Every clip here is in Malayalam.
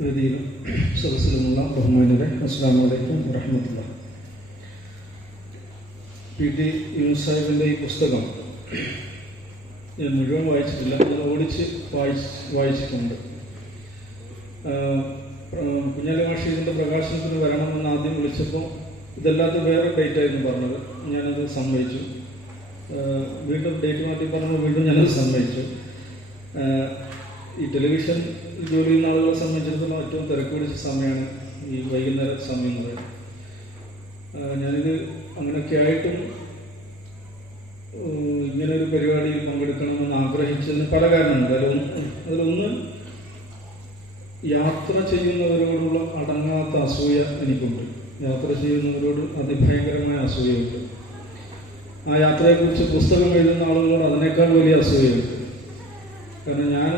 വേദിയിലും സദസ്സിലുമുള്ള ബഹുമാന്യരെ അസ്സലാമു അലൈക്കും വറഹ്മത്തുള്ളാഹി. പി.ടി. യൂനുസ് സാഹിബിൻ്റെ ഈ പുസ്തകം ഞാൻ മുഴുവൻ വായിച്ചിട്ടില്ല, അത് ഓടിച്ച് വായിച്ചിട്ടുണ്ട്. കുഞ്ഞാലി മാഷി ഇതിൻ്റെ പ്രകാശനത്തിന് വരണമെന്ന് ആദ്യം വിളിച്ചപ്പോൾ ഇതല്ലാത്ത വേറെ ഡേറ്റായിരുന്നു പറഞ്ഞത്. ഞാനത് സമ്മതിച്ചു. വീണ്ടും ഡേറ്റ് മാറ്റി പറഞ്ഞപ്പോൾ വീണ്ടും ഞാനത് സമ്മതിച്ചു. ഈ ടെലിവിഷൻ ജോലി ചെയ്യുന്ന ആളുകളെ സംബന്ധിച്ചിടത്തോളം ഏറ്റവും തിരക്ക് പിടിച്ച സമയമാണ് ഈ വൈകുന്നേര സമയം എന്ന് പറയുന്നത്. ഞാനിത് അങ്ങനെയൊക്കെ ആയിട്ടും ഇങ്ങനൊരു പരിപാടിയിൽ പങ്കെടുക്കണമെന്ന് ആഗ്രഹിച്ചതിന് പല കാരണമുണ്ട്. അതിലൊന്ന് യാത്ര ചെയ്യുന്നവരോടുള്ള അടങ്ങാത്ത അസൂയ എനിക്കുണ്ട്. യാത്ര ചെയ്യുന്നവരോട് അതിഭയങ്കരമായ അസൂയയുണ്ട്. ആ യാത്രയെക്കുറിച്ച് പുസ്തകം എഴുതുന്ന ആളുകളോട് അതിനേക്കാൾ വലിയ അസൂയയുണ്ട്. കാരണം ഞാൻ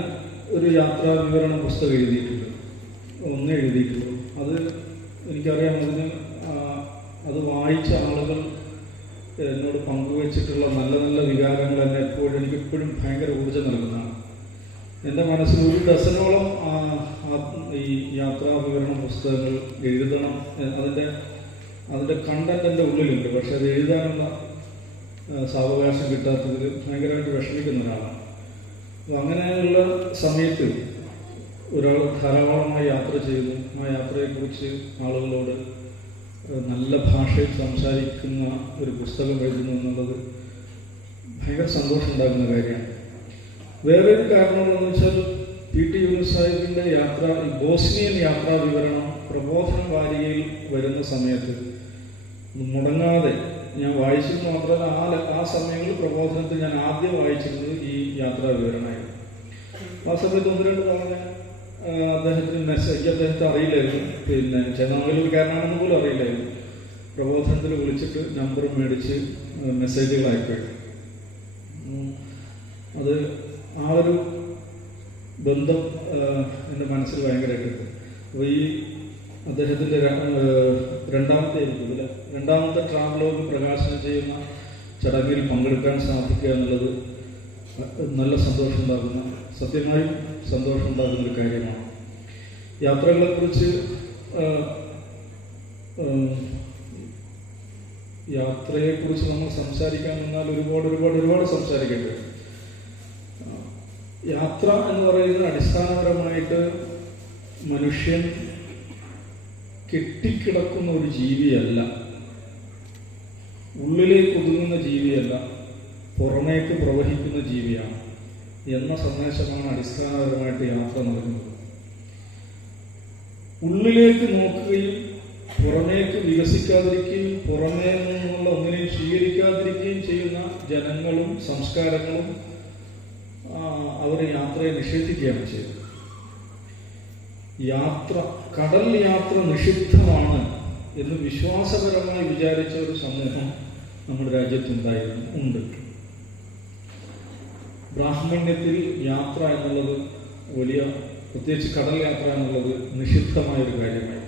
ഒരു യാത്രാ വിവരണ പുസ്തകം എഴുതിയിട്ടുണ്ട്, ഒന്നേ എഴുതിയിട്ടുള്ളൂ. അത് എനിക്കറിയാം. അത് വായിച്ച ആളുകൾ എന്നോട് പങ്കുവച്ചിട്ടുള്ള നല്ല നല്ല വികാരങ്ങൾ എന്നെ എനിക്കെപ്പോഴും ഭയങ്കര ഊർജ്ജം നൽകുന്നതാണ്. എൻ്റെ മനസ്സിൽ ഒരു ഡസനോളം ഈ യാത്രാ വിവരണ പുസ്തകങ്ങൾ എഴുതണം, അതിൻ്റെ കണ്ടന്റ് എൻ്റെ ഉള്ളിലുണ്ട്. പക്ഷെ അത് എഴുതാനുള്ള സാവകാശം കിട്ടാത്തതിൽ ഭയങ്കരമായിട്ട് വിഷമിക്കുന്ന ഒരാളാണ്. അപ്പോൾ അങ്ങനെയുള്ള സമയത്ത് ഒരാൾ ധാരാളമായി യാത്ര ചെയ്യുന്നു. ആ യാത്രയെക്കുറിച്ച് ആളുകളോട് നല്ല ഭാഷയിൽ സംസാരിക്കുന്ന ഒരു പുസ്തകം എഴുതുന്നു എന്നുള്ളത് ഭയങ്കര സന്തോഷം ഉണ്ടാകുന്ന കാര്യമാണ്. വേറൊരു കാരണമെന്ന് വെച്ചാൽ പി.ടി. യൂനുസ് സാഹിബിൻ്റെ ബോസ്നിയൻ യാത്രാ വിവരണം പ്രബോധന വാരികയിൽ വരുന്ന സമയത്ത് മുടങ്ങാതെ ഞാൻ വായിച്ചത് മാത്രമല്ല, ആ സമയങ്ങളിൽ പ്രബോധനത്തിൽ ഞാൻ ആദ്യം വായിച്ചിരുന്നത് ഈ യാത്രാ വിവരണമായിരുന്നു. ആ സമയത്ത് ഒന്ന് രണ്ട് തവണ അദ്ദേഹത്തിന് അദ്ദേഹത്തെ അറിയില്ലായിരുന്നു. പിന്നെ ചെന്നാങ്ങലൂർക്കാരനാണെന്ന് പോലും അറിയില്ലായിരുന്നു. പ്രബോധനത്തിൽ വിളിച്ചിട്ട് നമ്പർ മേടിച്ച് മെസ്സേജുകൾ അയക്കുകയാണ്. അത് ആ ഒരു ബന്ധം എൻ്റെ മനസ്സിൽ ഭയങ്കരമായിട്ടുണ്ട്. അപ്പോൾ ഈ അദ്ദേഹത്തിൻ്റെ രണ്ടാമത്തെ ട്രാവലോഗ് പ്രകാശനം ചെയ്യുന്ന ചടങ്ങിൽ പങ്കെടുക്കാൻ സാധിക്കുക എന്നുള്ളത് നല്ല സത്യമായും സന്തോഷം ഉണ്ടാകുന്ന ഒരു കാര്യമാണ്. യാത്രകളെക്കുറിച്ച് നമ്മൾ സംസാരിക്കാൻ നിന്നാൽ ഒരുപാട് സംസാരിക്കേണ്ടി. യാത്ര എന്ന് പറയുന്നത് അടിസ്ഥാനപരമായിട്ട് മനുഷ്യൻ കെട്ടിക്കിടക്കുന്ന ഒരു ജീവിയല്ല, ഉള്ളിലേക്ക് ഒതുങ്ങുന്ന ജീവിയല്ല, പുറമേക്ക് പ്രവഹിക്കുന്ന ജീവിയാണ് എന്ന സന്ദേശമാണ് അടിസ്ഥാനപരമായിട്ട് യാത്ര നൽകുന്നത്. ഉള്ളിലേക്ക് നോക്കുകയും പുറമേക്ക് വികസിക്കാതിരിക്കുകയും പുറമേ നിന്നുള്ള ഒന്നിനെയും സ്വീകരിക്കാതിരിക്കുകയും ചെയ്യുന്ന ജനങ്ങളും സംസ്കാരങ്ങളും അവർ യാത്രയെ നിഷേധിക്കുകയാണ് ചെയ്തത്. കടൽ യാത്ര നിഷിദ്ധമാണ് എന്ന് വിശ്വാസപരമായി വിചാരിച്ച ഒരു സമൂഹം നമ്മുടെ രാജ്യത്തുണ്ട്. ബ്രാഹ്മണ്യത്തിൽ യാത്ര എന്നുള്ളത് പ്രത്യേകിച്ച് കടൽ യാത്ര എന്നുള്ളത് നിഷിദ്ധമായൊരു കാര്യമായി.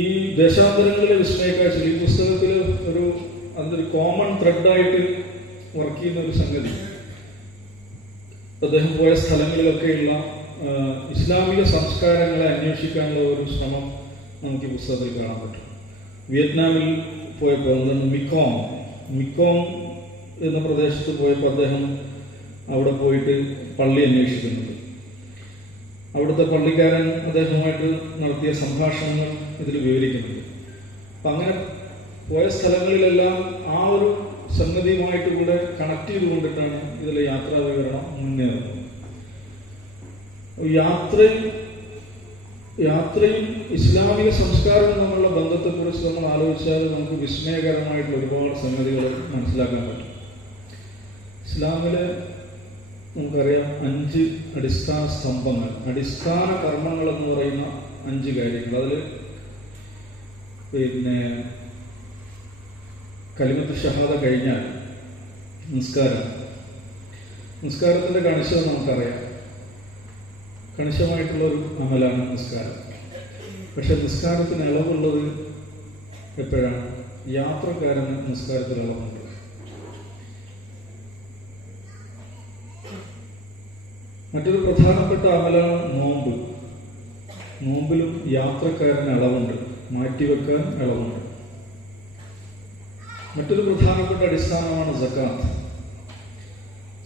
ഈ ദേശാന്തരങ്ങളിലെ വിസ്മയക്കാഴ്ച ഈ പുസ്തകത്തിൽ അതിൻ്റെ കോമൺ ത്രെഡായിട്ട് വർക്ക് ചെയ്യുന്ന ഒരു സംഗതി, അദ്ദേഹം പോയ സ്ഥലങ്ങളിലൊക്കെയുള്ള ഇസ്ലാമിക സംസ്കാരങ്ങളെ അന്വേഷിക്കാനുള്ള ഒരു ശ്രമം നമുക്ക് ഈ പുസ്തകത്തിൽ കാണാൻ പറ്റും. വിയറ്റ്നാമിൽ പോയപ്പോൾ മിക്കോം എന്ന പ്രദേശത്ത് പോയപ്പോൾ അദ്ദേഹം അവിടെ പോയിട്ട് പള്ളി അന്വേഷിക്കുന്നുണ്ട്. അവിടുത്തെ പള്ളിക്കാരൻ അദ്ദേഹവുമായിട്ട് നടത്തിയ സംഭാഷണങ്ങൾ ഇതിൽ വിവരിക്കുന്നുണ്ട്. അപ്പം അങ്ങനെ പോയ സ്ഥലങ്ങളിലെല്ലാം ആ ഒരു സംഗതിയുമായിട്ട് കൂടെ കണക്ട് ചെയ്തുകൊണ്ടിട്ടാണ് ഇതിലെ യാത്രാ വിവരണം മുന്നേറുന്നത്. യാത്രയും ഇസ്ലാമിക സംസ്കാരവും തമ്മിലുള്ള ബന്ധത്തെക്കുറിച്ച് നമ്മൾ ആലോചിച്ചാൽ നമുക്ക് വിസ്മയകരമായിട്ടുള്ള ഒരുപാട് സംഗതികൾ മനസ്സിലാക്കാൻ പറ്റും. ഇസ്ലാമിലെ നമുക്കറിയാം 5 അടിസ്ഥാന സ്തംഭങ്ങൾ, അടിസ്ഥാന കർമ്മങ്ങൾ എന്ന് പറയുന്ന 5 കാര്യങ്ങൾ. അതിൽ കലിമത്ത് ഷഹാദ കഴിഞ്ഞാൽ നിസ്കാരത്തിൻ്റെ കണിശത നമുക്കറിയാം. കണിശമായിട്ടുള്ളൊരു അമലാണ് നിസ്കാരം. പക്ഷെ നിസ്കാരത്തിന് ഇളവുള്ളത് എപ്പോഴാണ്? യാത്രക്കാരന് നിസ്കാരത്തിന് ഇളവുണ്ട്. മറ്റൊരു പ്രധാനപ്പെട്ട അമലാണ് നോമ്പ്. നോമ്പിലും യാത്രക്കാരന് ഇളവുണ്ട്, മാറ്റിവെക്കാൻ ഇളവുണ്ട്. മറ്റൊരു പ്രധാനപ്പെട്ട അടിസ്ഥാനമാണ് സക്കാത്ത്.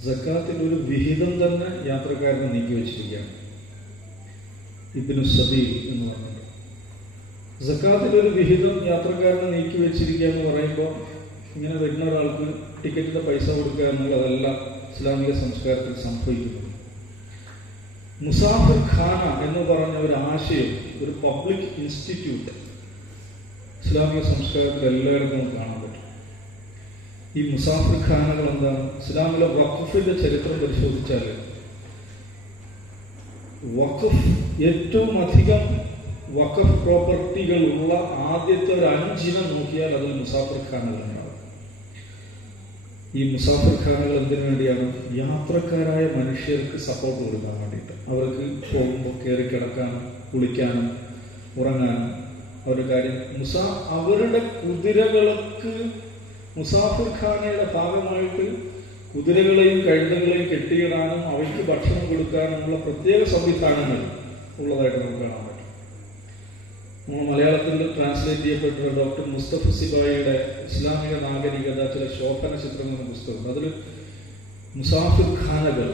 സക്കാത്തിന്റെ ഒരു വിഹിതം തന്നെ യാത്രക്കാരനെ നീക്കിവെച്ചിരിക്കുകയാണ്. ഇബ്നു സബീൽ എന്ന് പറഞ്ഞത് സക്കാത്തിന്റെ ഒരു വിഹിതം യാത്രക്കാരനെ നീക്കിവെച്ചിരിക്കുക എന്ന് പറയുമ്പോൾ ഇങ്ങനെ വരുന്ന ഒരാൾക്ക് ടിക്കറ്റിന്റെ പൈസ കൊടുക്കുക എന്നുള്ളതല്ല ഇസ്ലാമിക സംസ്കാരത്തിൽ സംഭവിക്കുന്നത്. മുസാഫിർ ഖാന എന്ന് പറഞ്ഞ ഒരു ആശയം, ഒരു പബ്ലിക് ഇൻസ്റ്റിറ്റ്യൂട്ട് ഇസ്ലാമിക സംസ്കാരത്തിൽ എല്ലായിടത്തും കാണാൻ പറ്റും. ഈ മുസാഫിർ ഖാനകൾ എന്താണ്? ഇസ്ലാമിലെ വഖഫിന്റെ ചരിത്രം പരിശോധിച്ചാൽ വഖഫ് ഏറ്റവും അധികം വഖഫ് പ്രോപ്പർട്ടികൾ ഉള്ള ആദ്യത്തെ ഒരു 5 ഇനം നോക്കിയാൽ അതിൽ മുസാഫിർ ഖാനകളാണ്. ഈ മുസാഫിർ ഖാനകൾ എന്തിനു വേണ്ടിയാണ്? യാത്രക്കാരായ മനുഷ്യർക്ക് സപ്പോർട്ട് കൊടുക്കാൻ വേണ്ടിയിട്ട്. അവർക്ക് പോകുമ്പോൾ കയറി കിടക്കാനും കുളിക്കാനും ഉറങ്ങാനും അവരുടെ കാര്യം അവരുടെ കുതിരകൾക്ക് മുസാഫിർ ഖാനയുടെ ഭാഗമായിട്ട് കുതിരകളെയും കഴുതകളെയും കെട്ടിയിടാനും അവയ്ക്ക് ഭക്ഷണം കൊടുക്കാനുമുള്ള പ്രത്യേക സംവിധാനങ്ങൾ ഉള്ളതായിട്ട് നമുക്ക് കാണാൻ പറ്റും. നമ്മൾ മലയാളത്തിൽ ട്രാൻസ്ലേറ്റ് ചെയ്യപ്പെട്ട ഡോക്ടർ മുസ്തഫ സിബായിയുടെ ഇസ്ലാമിക നാഗരികത ചില ശോഭന ചിത്രങ്ങൾ എന്ന പുസ്തകം, അതിൽ മുസാഫിർ ഖാനകൾ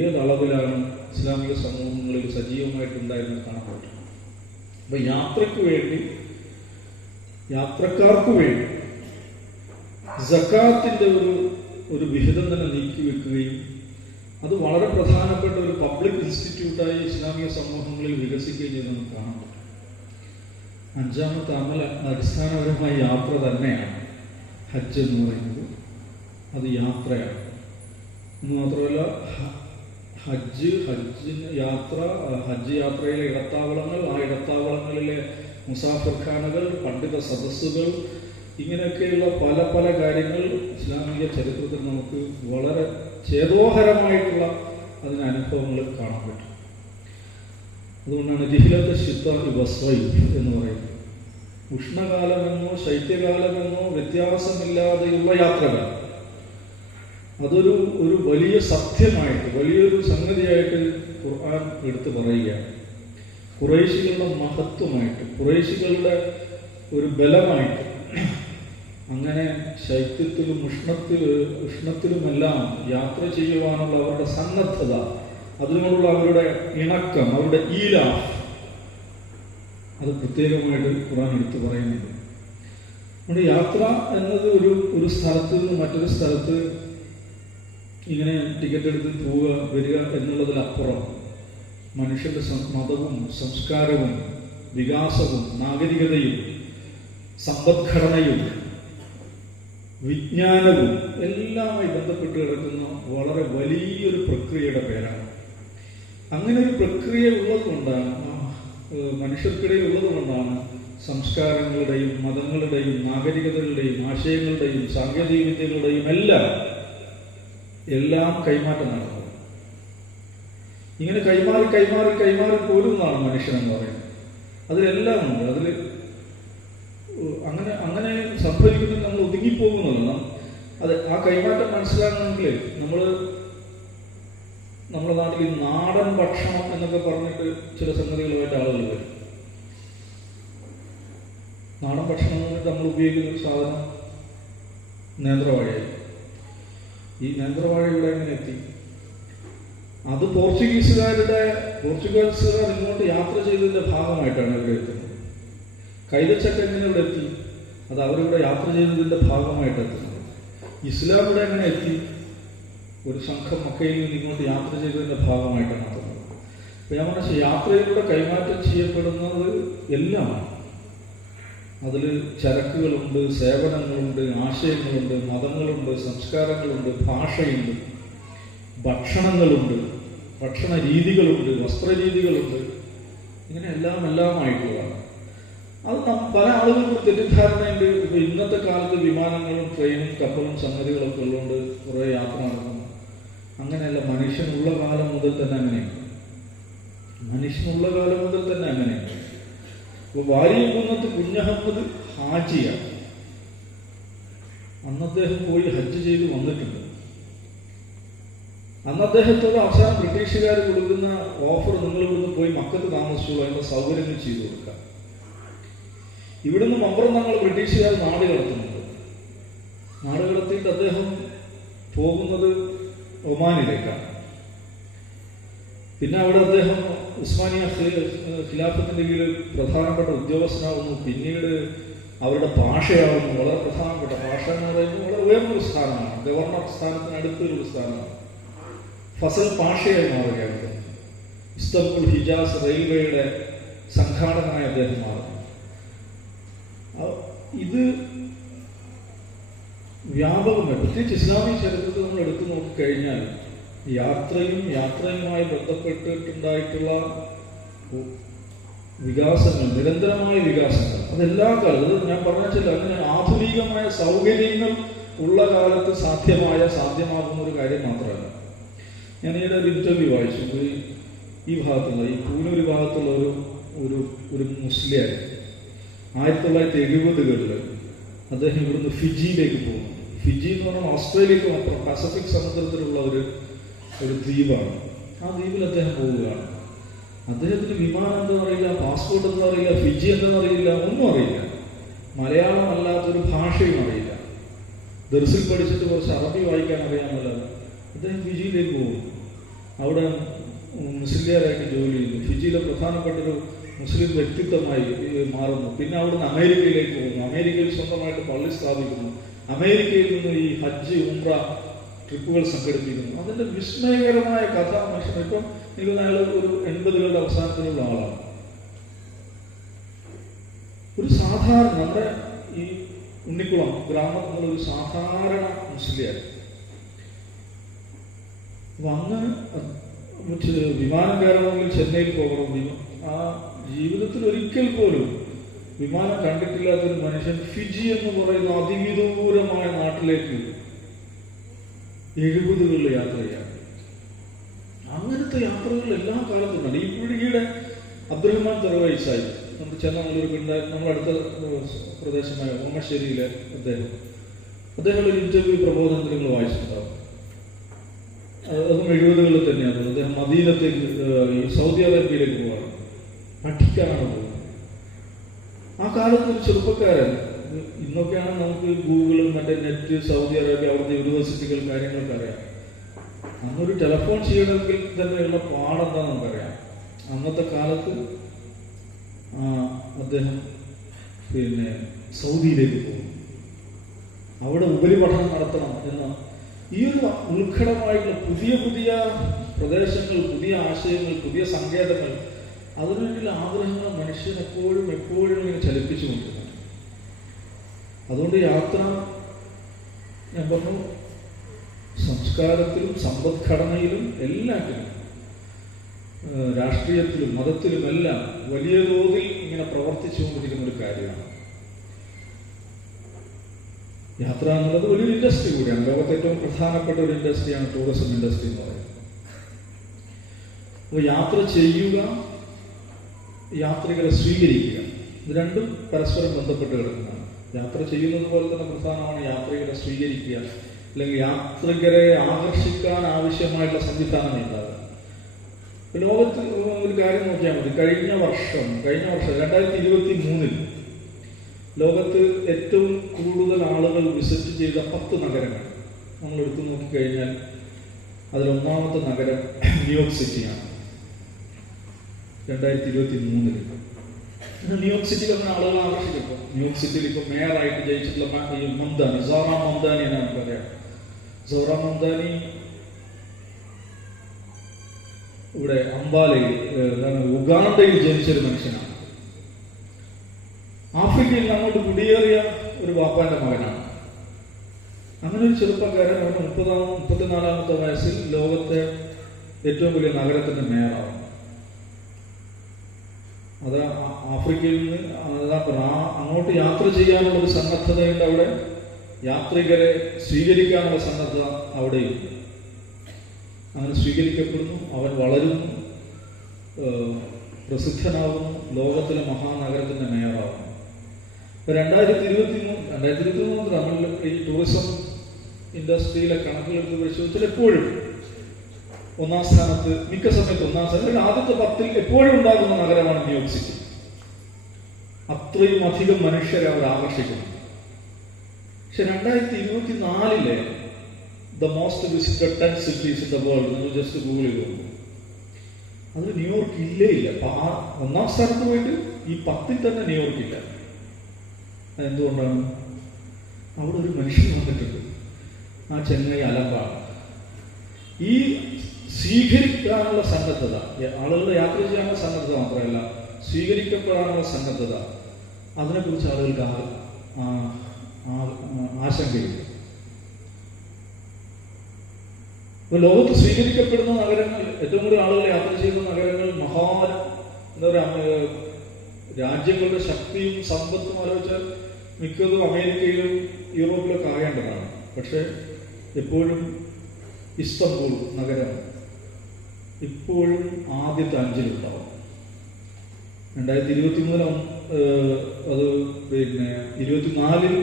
ഏതളവിലാണ് ഇസ്ലാമിക സമൂഹങ്ങളിൽ സജീവമായിട്ടുണ്ടായിരുന്നത് കാണാൻ പറ്റും. അപ്പൊ യാത്രക്കാർക്ക് വേണ്ടി സക്കാത്തിന്റെ ഒരു വിഹിതം തന്നെ നീക്കിവെക്കുകയും അത് വളരെ പ്രധാനപ്പെട്ട ഒരു പബ്ലിക് ഇൻസ്റ്റിറ്റ്യൂട്ടായി ഇസ്ലാമിക സമൂഹങ്ങളിൽ വികസിക്കുകയും ചെയ്യുന്നത് കാണാൻ പറ്റും. 5ാമത്തെ അമൽ അടിസ്ഥാനപരമായ യാത്ര തന്നെയാണ് ഹജ്ജ് എന്ന് പറയുന്നത്. അത് യാത്രയാണ് എന്ന് മാത്രമല്ല, ഹജ്ജ് യാത്രയിലെ ഇടത്താവളങ്ങൾ, ആ ഇടത്താവളങ്ങളിലെ മുസാഫിർ ഖാനകൾ, പണ്ഡിത സദസ്സുകൾ, ഇങ്ങനെയൊക്കെയുള്ള പല പല കാര്യങ്ങൾ ഇസ്ലാമിക ചരിത്രത്തിൽ നമുക്ക് വളരെ ചേതോഹരമായിട്ടുള്ള അതിന് അനുഭവങ്ങൾ കാണാൻ പറ്റും. അതുകൊണ്ടാണ് രിഹ്ലത്ത് ശിത്താഇ വസ്വൈഫ് എന്ന് പറയുന്നത്. ഉഷ്ണകാലമെന്നോ ശൈത്യകാലമെന്നോ വ്യത്യാസമില്ലാതെയുള്ള യാത്രകൾ. അതൊരു വലിയ സത്യമായിട്ട്, വലിയൊരു സംഗതിയായിട്ട് ഖുർആൻ എടുത്തു പറയുകയാണ്. ഖുറൈശികളുടെ മഹത്വമായിട്ട്, ഖുറൈശികളുടെ ഒരു ബലമായിട്ട്, അങ്ങനെ ശൈത്യത്തിലും ഉഷ്ണത്തിലുമെല്ലാം യാത്ര ചെയ്യുവാനുള്ള അവരുടെ സന്നദ്ധത, അതിനോടുള്ള അവരുടെ ഇണക്കം, അവരുടെ ഈലാഫ്, അത് പ്രത്യേകമായിട്ട് ഖുർആൻ എടുത്തു പറയുന്നുണ്ട്. നമ്മുടെ യാത്ര എന്നത് ഒരു സ്ഥലത്ത് നിന്ന് മറ്റൊരു സ്ഥലത്ത് ഇങ്ങനെ ടിക്കറ്റ് എടുത്ത് പോവുക വരിക എന്നുള്ളതിലപ്പുറം മനുഷ്യന്റെ മതവും സംസ്കാരവും വികാസവും നാഗരികതയും സമ്പദ്ഘടനയും വിജ്ഞാനവും എല്ലാമായി ബന്ധപ്പെട്ട് കിടക്കുന്ന വളരെ വലിയൊരു പ്രക്രിയയുടെ പേരാണ്. അങ്ങനെ ഒരു പ്രക്രിയ ഉള്ളത് കൊണ്ടാണ്, മനുഷ്യർക്കിടയിൽ ഉള്ളത് കൊണ്ടാണ് സംസ്കാരങ്ങളുടെയും മതങ്ങളുടെയും നാഗരികതകളുടെയും ആശയങ്ങളുടെയും സാങ്കേതിക വിദ്യകളുടെയും എല്ലാം കൈമാറ്റം നടന്നത്. ഇങ്ങനെ കൈമാറി പോരുന്നതാണ് മനുഷ്യനെന്ന് പറയുന്നത്. അതിലെല്ലാം ഉണ്ട്. അതിൽ അങ്ങനെ സംഭവിക്കുന്നത് നമ്മൾ ഒതുങ്ങിപ്പോകുന്നതല്ല. അത് ആ കൈമാറ്റം മനസ്സിലാക്കണമെങ്കിൽ നമ്മുടെ നാട്ടിൽ നാടൻ ഭക്ഷണം എന്നൊക്കെ പറഞ്ഞിട്ട് ചില സംഗതികളുമായിട്ട് ആളുകൾ വരും. നാടൻ ഭക്ഷണം എന്ന് പറഞ്ഞിട്ട് നമ്മൾ ഉപയോഗിക്കുന്ന ഒരു സാധനം നേന്ത്രവാഴയായി. ഈ നേന്ത്രവാഴ ഇവിടെ എങ്ങനെ എത്തി? അത് പോർച്ചുഗീസുകാർ ഇങ്ങോട്ട് യാത്ര ചെയ്തതിന്റെ ഭാഗമായിട്ടാണ് ഇവിടെ എത്തുന്നത്. കൈതച്ചക്ക എങ്ങനെ ഇവിടെ എത്തി? അത് അവരിവിടെ യാത്ര ചെയ്തതിന്റെ ഭാഗമായിട്ട് എത്തുന്നത്. ഇസ്ലാം ഇവിടെ എങ്ങനെ എത്തി? ഒരു സംഘം മക്കയിൽ നിന്ന് ഇങ്ങോട്ട് യാത്ര ചെയ്തതിന്റെ ഭാഗമായിട്ടാണ് എത്തുന്നത്. അപ്പൊ ഞാൻ പറഞ്ഞ യാത്രയിലൂടെ കൈമാറ്റം ചെയ്യപ്പെടുന്നത് എല്ലാമാണ്. അതിൽ ചരക്കുകളുണ്ട്, സേവനങ്ങളുണ്ട്, ആശയങ്ങളുണ്ട്, മതങ്ങളുണ്ട്, സംസ്കാരങ്ങളുണ്ട്, ഭാഷയുണ്ട്, ഭക്ഷണങ്ങളുണ്ട്, ഭക്ഷണ രീതികളുണ്ട്, വസ്ത്രരീതികളുണ്ട്. ഇങ്ങനെ എല്ലാമായിട്ടുള്ളതാണ്. അത് പല ആളുകൾക്കും തെറ്റിദ്ധാരണയുണ്ട്. ഇപ്പൊ ഇന്നത്തെ കാലത്ത് വിമാനങ്ങളും ട്രെയിനും കപ്പലും സംഗതികളൊക്കെ ഉള്ളതുകൊണ്ട് കുറെ യാത്ര നടക്കുന്നു. അങ്ങനെയല്ല. മനുഷ്യനുള്ള കാലം മുതൽ തന്നെ അങ്ങനെയാണ്. ഇപ്പൊ വാരിയകുന്നത്ത് കുഞ്ഞഹമ്മദ് ഹാജിയാണ്. അന്ന് അദ്ദേഹം പോയി ഹജ്ജ് ചെയ്ത് വന്നിട്ടുണ്ട്. അന്ന് അദ്ദേഹത്തോട് അവസാനം ബ്രിട്ടീഷുകാർ കൊടുക്കുന്ന ഓഫർ, നിങ്ങൾ ഇവിടുന്ന് പോയി മക്കത്ത് താമസിച്ചുള്ളൂ, അതിൻ്റെ സൗകര്യങ്ങൾ ചെയ്തു കൊടുക്കാം. ഇവിടുന്ന് അപ്പുറം ഞങ്ങൾ ബ്രിട്ടീഷുകാർ നാട് കടത്തുന്നുണ്ട്. നാട് കടത്തിയിട്ട് അദ്ദേഹം പോകുന്നത് ഒമാനിലേക്കാണ്. പിന്നെ അവിടെ അദ്ദേഹം ഉസ്മാനിയ ഖിലാഫത്തിന്റെ കീഴിൽ പ്രധാനപ്പെട്ട ഉദ്യോഗസ്ഥനാവുന്നു. പിന്നീട് അവരുടെ ഭാഷയാവുന്നു. വളരെ പ്രധാനപ്പെട്ട ഭാഷ എന്ന് പറയുന്നത് വളരെ ഉയർന്നൊരു സ്ഥാനമാണ്. ഗവർണർ സ്ഥാനത്തിന് അടുത്തൊരു സ്ഥാനമാണ്. ഫസൽ പാഷയായി മാറുകയാണ്. ഇസ്തംബുൾ ഹിജാസ് റെയിൽവേയുടെ സംഘാടകനായി അദ്ദേഹം മാറുന്നു. ഇത് വ്യാപകമായി, പ്രത്യേകിച്ച് ഇസ്ലാമിക ചരിത്രത്തിൽ നമ്മൾ എടുത്തു നോക്കിക്കഴിഞ്ഞാൽ യാത്രയുമായി ബന്ധപ്പെട്ടിട്ടുണ്ടായിട്ടുള്ള വികാസങ്ങൾ, നിരന്തരമായ വികാസങ്ങൾ, അതെല്ലാ കാലത്തും ഞാൻ പറഞ്ഞാൽ അങ്ങനെ ആധുനികമായ സൗകര്യങ്ങൾ ഉള്ള കാലത്ത് സാധ്യമാകുന്ന ഒരു കാര്യം മാത്രമല്ല. ഞാൻ ഈയിടെ ഒരു ഇന്റർവ്യൂ വായിച്ചു. ഈ ഭാഗത്തുള്ള, ഈ പൂനൂർ ഭാഗത്തുള്ള ഒരു മുസ്ലിം 1970കളിൽ അദ്ദേഹം ഇവിടുന്ന് ഫിജിയിലേക്ക് പോകുന്നു. ഫിജി എന്ന് പറഞ്ഞാൽ ഓസ്ട്രേലിയക്ക് മാത്രം പസഫിക് സമുദ്രത്തിലുള്ള ഒരു ദ്വീപാണ്. ആ ദ്വീപിൽ അദ്ദേഹം പോവുകയാണ്. അദ്ദേഹത്തിന് വിമാനം എന്താണെന്ന് അറിയില്ല, പാസ്പോർട്ട് എന്താണെന്ന് അറിയില്ല, ഫിജി എന്താണെന്ന് അറിയില്ല, ഒന്നും അറിയില്ല. മലയാളം അല്ലാത്തൊരു ഭാഷയും അറിയില്ല. ദർസിൽ പഠിച്ചിട്ട് കുറച്ച് അറബി വായിക്കാൻ അറിയാമല്ലാതെ അദ്ദേഹം ഫിജിയിലേക്ക് പോകും. അവിടെ മുസ്ലിംകാരായിട്ട് ജോലി ചെയ്യുന്നു. ഫിജിയിലെ പ്രധാനപ്പെട്ടൊരു മുസ്ലിം വ്യക്തിത്വമായി മാറുന്നു. പിന്നെ അവിടുന്ന് അമേരിക്കയിലേക്ക് പോകുന്നു. അമേരിക്കയിൽ സ്വന്തമായിട്ട് പള്ളി സ്ഥാപിക്കുന്നു. അമേരിക്കയിൽ നിന്ന് ഈ ഹജ്ജ് ഉംറ ട്രിപ്പുകൾ സംഘടിപ്പിക്കുന്നു. അതിന്റെ വിസ്മയകരമായ കഥ മനുഷ്യൻ ഇപ്പം എനിക്ക് അയാൾ ഒരു 80കളുടെ അവസാനത്തിലുള്ള ആളാണ്. ഒരു സാധാരണ നമ്മുടെ ഈ ഉണ്ണിക്കുളം ഗ്രാമത്തിലുള്ള ഒരു സാധാരണ മുസ്ലിം വന്ന് വിമാനം കയറണമെങ്കിൽ ചെന്നൈയിൽ പോകണം. ആ ജീവിതത്തിൽ ഒരിക്കൽ പോലും വിമാനം കണ്ടിട്ടില്ലാത്തൊരു മനുഷ്യൻ ഫിജി എന്ന് പറയുന്ന അതിവിദൂരമായ നാട്ടിലേക്ക് 70കളിൽ യാത്ര ചെയ്യാം. അങ്ങനത്തെ യാത്രകൾ എല്ലാ കാലത്തും ഉണ്ട്. ഈ പുഴുകിയുടെ അബ്ദുറഹ്മാൻ തറവൈസായി നമ്മൾ ചെന്നൈയിലൊരു നമ്മളടുത്ത പ്രദേശമായ ഓമശ്ശേരിയിലെ അദ്ദേഹം ഒരു ഇന്റർവ്യൂ പ്രബോധനത്തിൽ നിങ്ങൾ വായിച്ചിട്ടുണ്ടാവും. അതും 70കളിൽ തന്നെയാണ്. അദ്ദേഹം മദീനത്തേക്ക് ഈ സൗദി അറേബ്യയിലേക്ക് പോവാണ്, പഠിക്കാനാണ് പോകുന്നത്. ആ കാലത്ത് ഒരു ചെറുപ്പക്കാരൻ, ഇന്നൊക്കെയാണ് നമുക്ക് ഗൂഗിളും മറ്റേ നെറ്റ്, സൗദി അറേബ്യ, അവിടുത്തെ യൂണിവേഴ്സിറ്റികൾ കാര്യങ്ങളൊക്കെ അറിയാം. അന്നൊരു ടെലഫോൺ ചെയ്യണമെങ്കിൽ തന്നെയുള്ള പാടെന്താ നമുക്കറിയാം. അന്നത്തെ കാലത്ത് അദ്ദേഹം പിന്നെ സൗദിയിലേക്ക് പോകും. അവിടെ ഉപരിപഠനം നടത്തണം എന്ന ഈ ഒരു ഉത്കടമായിട്ടുള്ള പുതിയ പ്രദേശങ്ങൾ, പുതിയ ആശയങ്ങൾ, പുതിയ സങ്കേതങ്ങൾ, അതിനുള്ള ആഗ്രഹങ്ങൾ മനുഷ്യൻ എപ്പോഴും ഇങ്ങനെ ചലിപ്പിച്ചുകൊണ്ടിരുന്നു. അതുകൊണ്ട് യാത്ര, ഞാൻ പറഞ്ഞു, സംസ്കാരത്തിലും സമ്പദ്ഘടനയിലും എല്ലാറ്റിലും, രാഷ്ട്രീയത്തിലും മതത്തിലുമെല്ലാം വലിയ തോതിൽ ഇങ്ങനെ പ്രവർത്തിച്ചുകൊണ്ടിരിക്കുന്ന ഒരു കാര്യമാണ് യാത്ര എന്നുള്ളത്. വലിയൊരു ഇൻഡസ്ട്രി കൂടിയാണ്. ലോകത്തെ ഏറ്റവും പ്രധാനപ്പെട്ട ഒരു ഇൻഡസ്ട്രിയാണ് ടൂറിസം ഇൻഡസ്ട്രി എന്ന് പറയുന്നത്. അപ്പോൾ യാത്ര ചെയ്യുക, യാത്രികരെ സ്വീകരിക്കുക, ഇത് രണ്ടും പരസ്പരം ബന്ധപ്പെട്ട് കിടക്കുന്നതാണ്. യാത്ര ചെയ്യുന്നത് പോലെ തന്നെ പ്രധാനമാണ് യാത്രികരെ സ്വീകരിക്കുക, അല്ലെങ്കിൽ യാത്രികരെ ആകർഷിക്കാൻ ആവശ്യമായിട്ടുള്ള സംവിധാനം ഉണ്ടാകുക. ലോകത്ത് ഒരു കാര്യം നോക്കിയാൽ മതി. കഴിഞ്ഞ വർഷം 2023 ലോകത്ത് ഏറ്റവും കൂടുതൽ ആളുകൾ വിസിറ്റ് ചെയ്ത 10 നഗരങ്ങൾ നമ്മൾ എടുത്തു നോക്കിക്കഴിഞ്ഞാൽ അതിലൊന്നാമത്തെ നഗരം ന്യൂയോർക്ക് സിറ്റിയാണ്. 2023 ന്യൂയോർക്ക് സിറ്റിയിൽ അങ്ങനെ ആളുകൾ ആകർഷിക്കും. ന്യൂയോർക്ക് സിറ്റിയിൽ ഇപ്പോൾ മേയറായിട്ട് ജയിച്ചിട്ടുള്ള മംദാനി, സോറ മംദാനി എന്നാണ് നമുക്കറിയാം. സോറ മംദാനി ഇവിടെ അംബാലയിൽ, ഉഗാണ്ടയിൽ ജനിച്ചൊരു മനുഷ്യനാണ്. ആഫ്രിക്കയിൽ അങ്ങോട്ട് കുടിയേറിയ ഒരു വാപ്പാന്റെ മകനാണ്. അങ്ങനെ ഒരു ചെറുപ്പക്കാരൻ 34ാമത്തെ വയസ്സിൽ ലോകത്തെ ഏറ്റവും വലിയ നഗരത്തിന്റെ മേയറാണ്. അത് ആഫ്രിക്കയിൽ നിന്ന് അങ്ങോട്ട് യാത്ര ചെയ്യാനുള്ള ഒരു സന്നദ്ധതയുണ്ട് അവിടെ. യാത്രികരെ സ്വീകരിക്കാനുള്ള സന്നദ്ധത അവിടെയുണ്ട്. അങ്ങനെ സ്വീകരിക്കപ്പെടുന്നു, അവൻ വളരുന്നു, പ്രസിദ്ധനാവുന്നു, ലോകത്തിലെ മഹാനഗരത്തിന്റെ മേയറാവുന്നു. 2023 നമ്മൾ ഈ ടൂറിസം ഇൻഡസ്ട്രിയിലെ കണക്കിലെടുത്ത് പരിശോധിച്ചാൽ എപ്പോഴും ഒന്നാം സ്ഥാനത്ത്, മിക്ക സമയത്ത് ഒന്നാം സ്ഥാനത്ത്, ആദ്യത്തെ 10 എപ്പോഴും ഉണ്ടാകുന്ന നഗരമാണ് ന്യൂയോർക്ക് സിറ്റി. അത്രയും അധികം മനുഷ്യരെ അവർ ആകർഷിക്കുന്നു. പക്ഷെ 2024 the most visited 10 cities in the world, നിങ്ങൾ ജസ്റ്റ് ഗൂഗിൾ ചെയ്ത് നോക്കും, അത് ന്യൂയോർക്ക് ഇല്ല. അപ്പൊ ആ ഒന്നാം സ്ഥാനത്ത് പോയിട്ട് ഈ 10 തന്നെ ന്യൂയോർക്ക് ഇല്ല. അതെന്തുകൊണ്ടാണ്? അവിടെ ഒരു മനുഷ്യൻ വന്നിട്ടുണ്ട്, ആ ചെന്നൈ അലമ്പാണ്. ഈ സ്വീകരിക്കാനുള്ള സന്നദ്ധത, ആളുകളുടെ യാത്ര ചെയ്യാനുള്ള സന്നദ്ധത മാത്രമല്ല, സ്വീകരിക്കപ്പെടാനുള്ള സന്നദ്ധത, അതിനെക്കുറിച്ച് ആളുകൾക്ക് ആശങ്കയുണ്ട്. ഇപ്പൊ ലോകത്ത് സ്വീകരിക്കപ്പെടുന്ന നഗരങ്ങൾ, ഏറ്റവും കൂടുതൽ ആളുകൾ യാത്ര ചെയ്യുന്ന നഗരങ്ങൾ, എന്താ പറയുക, രാജ്യങ്ങളുടെ ശക്തിയും സമ്പത്തും ആലോചിച്ചാൽ മിക്കതും അമേരിക്കയിലും യൂറോപ്പിലൊക്കെ ആകേണ്ടതാണ്. പക്ഷെ എപ്പോഴും ഇസ്തംബൂൾ നഗരം ഇപ്പോഴും ആദ്യത്തെ 5-ലുണ്ടാവും. 2023 അത് 24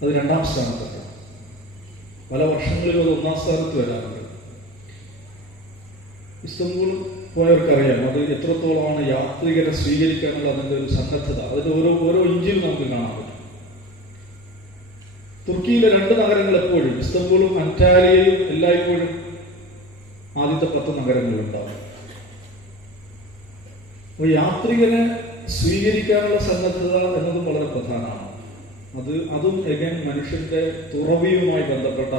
അത് 2ാം സ്ഥാനത്താണ്. പല വർഷങ്ങളിലും അത് 1ാം സ്ഥാനത്ത് വരാറുണ്ട്. ഇസ്തംബൂൾ പോയവർക്കറിയാം അത് എത്രത്തോളമാണ് യാത്രികരെ സ്വീകരിക്കാനുള്ള അതിൻ്റെ ഒരു സന്നദ്ധത. അതിൻ്റെ ഓരോ ഇഞ്ചിലും നമുക്ക് കാണാൻ പറ്റും. തുർക്കിയിലെ 2 നഗരങ്ങൾ എപ്പോഴും, ഇസ്തംബൂളും അന്റാലിയയും, എല്ലായ്പ്പോഴും ആദ്യത്തെ 10 നഗരങ്ങളുണ്ടാവും. അപ്പോൾ യാത്രികരെ സ്വീകരിക്കാനുള്ള സന്നദ്ധത എന്നതും വളരെ പ്രധാനമാണ്. അതും എഗൈൻ മനുഷ്യന്റെ തുറവിയുമായി ബന്ധപ്പെട്ട,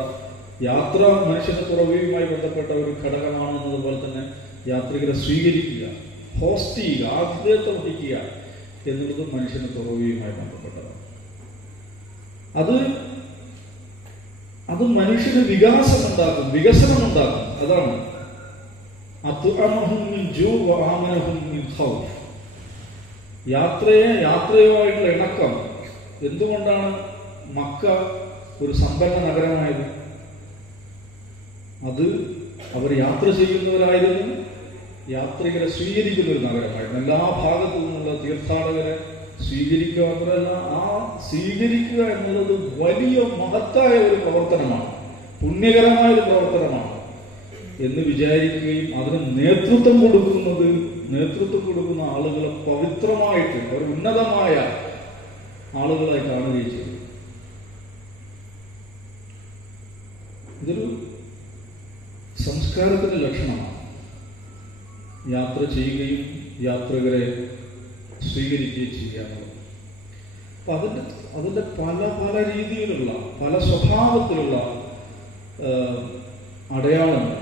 യാത്ര മനുഷ്യന്റെ തുറവിയുമായി ബന്ധപ്പെട്ട ഒരു ഘടകമാണെന്നതുപോലെ തന്നെ യാത്രികരെ സ്വീകരിക്കുക, ഹോസ്റ്റ് ചെയ്യുക, ആതിഥേയത്വം വഹിക്കുക എന്നുള്ളതും മനുഷ്യന്റെ തുറവിയുമായി ബന്ധപ്പെട്ടതാണ്. അത് മനുഷ്യന് വികാസമുണ്ടാക്കും, വികസനമുണ്ടാക്കും. അതാണ് യാത്രയുമായിട്ടുള്ള ഇണക്കം. എന്തുകൊണ്ടാണ് മക്ക ഒരു സമ്പന്ന നഗരമായത്? അത് അവർ യാത്ര ചെയ്യുന്നവരായിരുന്നു, യാത്രികരെ സ്വീകരിക്കുന്ന ഒരു നഗരമായിരുന്നു. എല്ലാ ഭാഗത്തു നിന്നുള്ള തീർത്ഥാടകരെ സ്വീകരിക്കുക മാത്രമല്ല, ആ സ്വീകരിക്കുക എന്നുള്ളത് വലിയ മഹത്തായ ഒരു പ്രവർത്തനമാണ്, പുണ്യകരമായ ഒരു പ്രവർത്തനമാണ് എന്ന് വിചാരിക്കുകയും അതിന് നേതൃത്വം കൊടുക്കുന്ന ആളുകളെ പവിത്രമായിട്ട്, അവർ ഉന്നതമായ ആളുകളായി കാണുകയും ചെയ്തു. ഇതൊരു സംസ്കാരത്തിന്റെ ലക്ഷണമാണ്. യാത്ര ചെയ്യുകയും യാത്രികരെ സ്വീകരിക്കുകയും ചെയ്യുക എന്നുള്ളത്. അപ്പൊ അതിന്റെ പല രീതിയിലുള്ള, പല സ്വഭാവത്തിലുള്ള അടയാളങ്ങൾ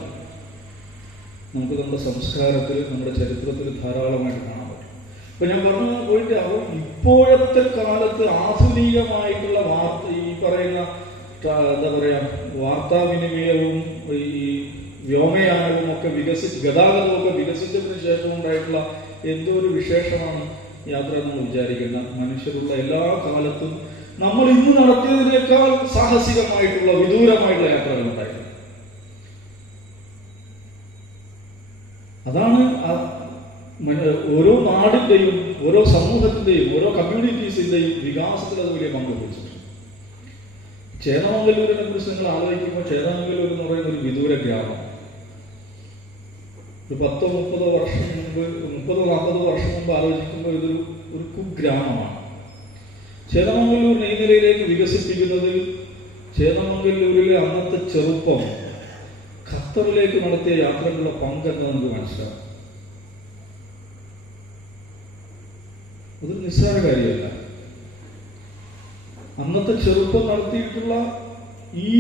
നമുക്ക് നമ്മുടെ സംസ്കാരത്തിൽ, നമ്മുടെ ചരിത്രത്തിൽ ധാരാളമായിട്ട് കാണാൻ പറ്റും. ഇപ്പൊ ഞാൻ പറഞ്ഞു പോയിട്ട്, ഇപ്പോഴത്തെ കാലത്ത് ആധുനികമായിട്ടുള്ള ഈ പറയുന്ന എന്താ പറയാ, വാർത്താവിനിമയവും ഈ വ്യോമയാനവും ഒക്കെ ഗതാഗതമൊക്കെ വികസിച്ചതിന് ശേഷം ഉണ്ടായിട്ടുള്ള എന്തോ ഒരു വിശേഷമാണ് യാത്ര എന്ന് വിചാരിക്കുന്ന. മനുഷ്യരുള്ള എല്ലാ കാലത്തും നമ്മൾ ഇന്ന് നടത്തിയതിനേക്കാൾ സാഹസികമായിട്ടുള്ള, വിദൂരമായിട്ടുള്ള യാത്രകൾ ഉണ്ടായിരുന്നു. അതാണ് ഓരോ നാടിന്റെയും, ഓരോ സമൂഹത്തിന്റെയും, ഓരോ കമ്മ്യൂണിറ്റീസിന്റെയും വികാസത്തിൽ അത് വലിയ പങ്ക് വഹിച്ചിട്ടുണ്ട്. ചേന്നമംഗലൂരിനെ കുറിച്ച് നിങ്ങൾ ആലോചിക്കുമ്പോൾ, ചേന്നമംഗലൂർ എന്ന് പറയുന്ന ഒരു വിദൂര ഗ്രാമം. ഒരു 10-30 വർഷം മുമ്പ്, 30-40 വർഷം മുമ്പ് ആലോചിക്കുമ്പോൾ ഇതൊരു കുഗ്രാമമാണ്. ചേന്നമംഗലൂരിനെ ഈ നിലയിലേക്ക് വികസിപ്പിക്കുന്നത് ചേന്നമംഗലൂരിലെ അന്നത്തെ ചെറുപ്പം ഖത്തറിലേക്ക് നടത്തിയ യാത്രകളുടെ പങ്ക് എന്ന് നമുക്ക് മനസ്സിലാവും. അതൊരു നിസ്സാര കാര്യമല്ല. അന്നത്തെ ചെറുപ്പം നടത്തിയിട്ടുള്ള ഈ